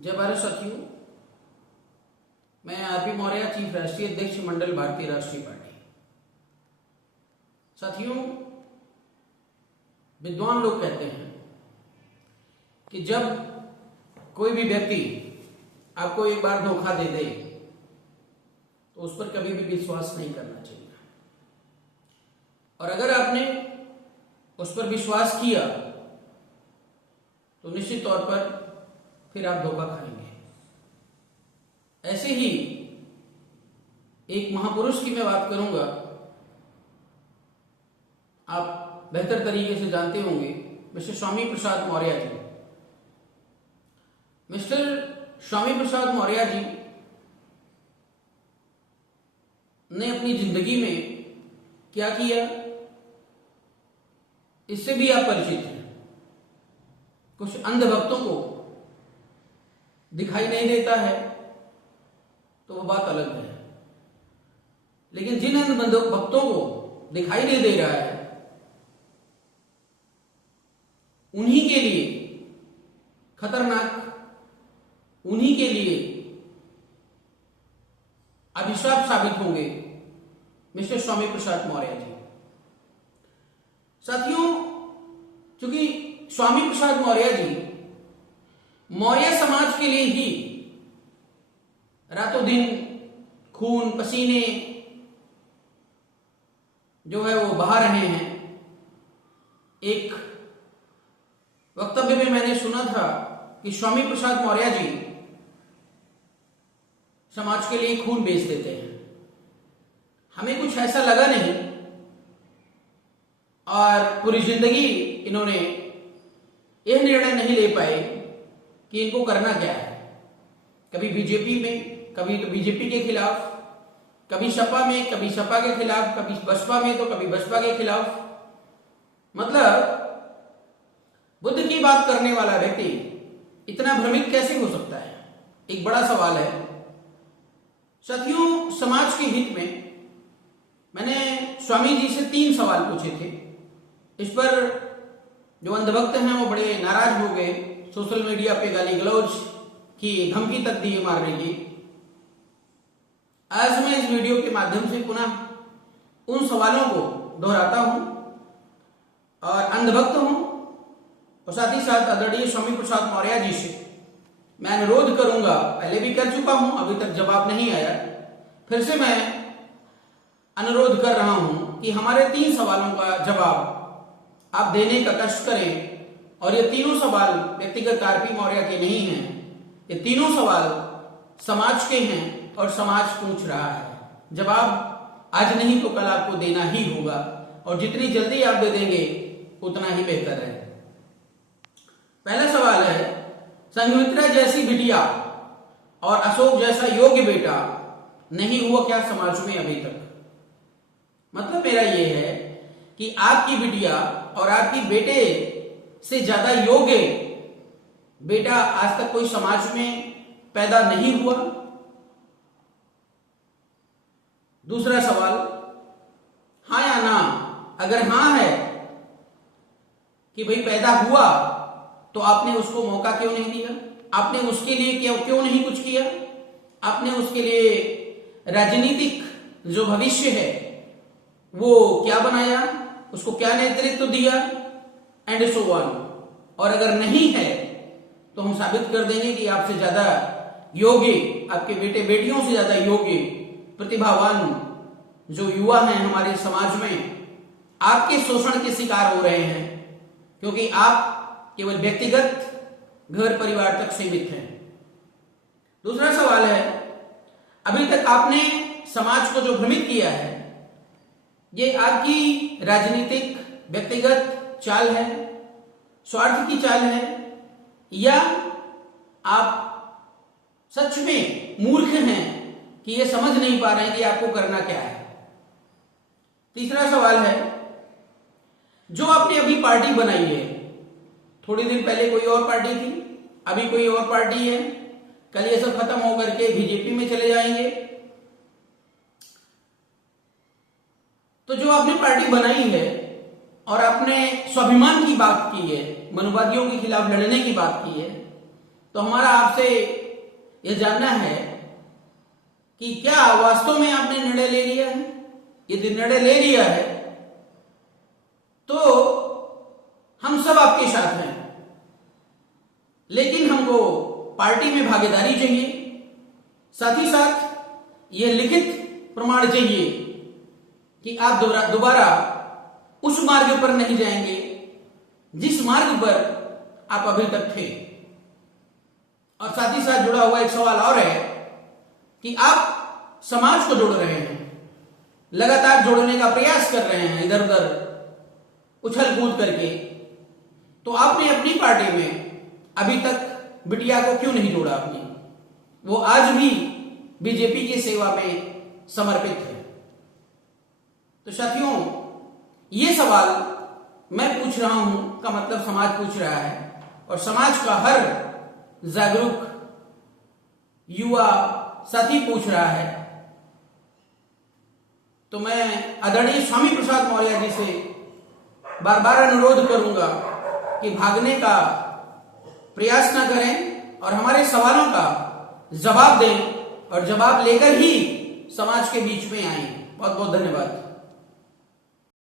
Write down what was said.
जय भारत साथियों, मैं आरपी मौर्य, चीफ राष्ट्रीय अध्यक्ष मंडल भारतीय राष्ट्रीय पार्टी। साथियों, विद्वान लोग कहते हैं कि जब कोई भी व्यक्ति आपको एक बार धोखा दे दे तो उस पर कभी भी विश्वास नहीं करना चाहिए, और अगर आपने उस पर विश्वास किया तो निश्चित तौर पर फिर आप धोखा खाएंगे। ऐसे ही एक महापुरुष की मैं बात करूंगा, आप बेहतर तरीके से जानते होंगे, मिस्टर स्वामी प्रसाद मौर्य जी। मिस्टर स्वामी प्रसाद मौर्य जी ने अपनी जिंदगी में क्या किया, इससे भी आप परिचित हैं। कुछ अंधभक्तों को दिखाई नहीं देता है तो वो बात अलग है, लेकिन जिन अंधभक्तों को दिखाई नहीं दे रहा है उन्हीं के लिए खतरनाक, उन्हीं के लिए अभिशाप साबित होंगे मिस्टर स्वामी प्रसाद मौर्य जी। साथियों, चूंकि स्वामी प्रसाद मौर्य जी मौर्य समाज के लिए ही रातों दिन खून पसीने जो है वो बहा रहे हैं। एक वक्तव्य में मैंने सुना था कि स्वामी प्रसाद मौर्य जी समाज के लिए खून बेच देते हैं। हमें कुछ ऐसा लगा नहीं, और पूरी जिंदगी इन्होंने यह निर्णय नहीं ले पाए कि इनको करना क्या है। कभी बीजेपी में, कभी तो बीजेपी के खिलाफ, कभी सपा में, कभी सपा के खिलाफ, कभी बसपा में तो कभी बसपा के खिलाफ। मतलब बुद्ध की बात करने वाला व्यक्ति इतना भ्रमित कैसे हो सकता है, एक बड़ा सवाल है। साथियों, समाज के हित में मैंने स्वामी जी से 3 सवाल पूछे थे। इस पर जो अंधभक्त हैं वो बड़े नाराज हो गए, सोशल मीडिया पे गाली गलौज की धमकी तक दी मारने की। आज मैं इस वीडियो के माध्यम से पुनः उन सवालों को दोहराता हूं और अंधभक्त हूं, और साथ ही साथ आदरणीय स्वामी प्रसाद मौर्य जी से मैं अनुरोध करूंगा, पहले भी कर चुका हूं, अभी तक जवाब नहीं आया, फिर से मैं अनुरोध कर रहा हूं कि हमारे 3 सवालों का जवाब आप देने का कष्ट करें। और ये तीनों सवाल व्यक्तिगत आरपी मौर्य के नहीं हैं, ये तीनों सवाल समाज के हैं और समाज पूछ रहा है। जवाब आज नहीं तो कल आपको देना ही होगा, और जितनी जल्दी आप दे देंगे उतना ही बेहतर है। पहला सवाल है, संघमित्रा जैसी बिटिया और अशोक जैसा योग्य बेटा नहीं हुआ क्या समाज में अभी तक? मतलब मेरा यह है कि आपकी बिटिया और आपकी बेटे से ज्यादा योग्य बेटा आज तक कोई समाज में पैदा नहीं हुआ। दूसरा सवाल, हां या ना? अगर हां है कि भाई पैदा हुआ तो आपने उसको मौका क्यों नहीं दिया? आपने उसके लिए क्यों नहीं कुछ किया? आपने उसके लिए राजनीतिक जो भविष्य है वो क्या बनाया, उसको क्या नेतृत्व दिया, एंड सो ऑन। और अगर नहीं है तो हम साबित कर देंगे कि आपसे ज्यादा योग्य, आपके बेटे बेटियों से ज्यादा योग्य प्रतिभावान जो युवा हैं हमारे समाज में आपके शोषण के शिकार हो रहे हैं, क्योंकि आप केवल व्यक्तिगत घर परिवार तक सीमित हैं। दूसरा सवाल है, अभी तक आपने समाज को जो भ्रमित किया है ये आपकी राजनीतिक व्यक्तिगत चाल है, स्वार्थ की चाल है, या आप सच में मूर्ख हैं कि ये समझ नहीं पा रहे हैं कि आपको करना क्या है? तीसरा सवाल है, जो आपने अभी पार्टी बनाई है, थोड़ी दिन पहले कोई और पार्टी थी, अभी कोई और पार्टी है, कल ये सब खत्म होकर के बीजेपी में चले जाएंगे। तो जो आपने पार्टी बनाई है और आपने स्वाभिमान की बात की है, मनुवादियों के खिलाफ लड़ने की बात की है, तो हमारा आपसे यह जानना है कि क्या वास्तव में आपने निर्णय ले लिया है। यदि निर्णय ले लिया है तो हम सब आपके साथ हैं, लेकिन हमको पार्टी में भागीदारी चाहिए। साथ ही साथ यह लिखित प्रमाण चाहिए कि आप दोबारा उस मार्ग पर नहीं जाएंगे जिस मार्ग पर आप अभी तक थे। और साथ ही साथ जुड़ा हुआ एक सवाल और है कि आप समाज को जोड़ रहे हैं, लगातार जोड़ने का प्रयास कर रहे हैं इधर उधर उछल कूद करके, तो आपने अपनी पार्टी में अभी तक बिटिया को क्यों नहीं जोड़ा अपनी? वो आज भी बीजेपी की सेवा में समर्पित है। तो साथियों, ये सवाल मैं पूछ रहा हूं का मतलब समाज पूछ रहा है, और समाज का हर जागरूक युवा साथी पूछ रहा है। तो मैं आदरणीय स्वामी प्रसाद मौर्य जी से बार बार अनुरोध करूंगा कि भागने का प्रयास न करें और हमारे सवालों का जवाब दें, और जवाब लेकर ही समाज के बीच में आए। बहुत बहुत धन्यवाद।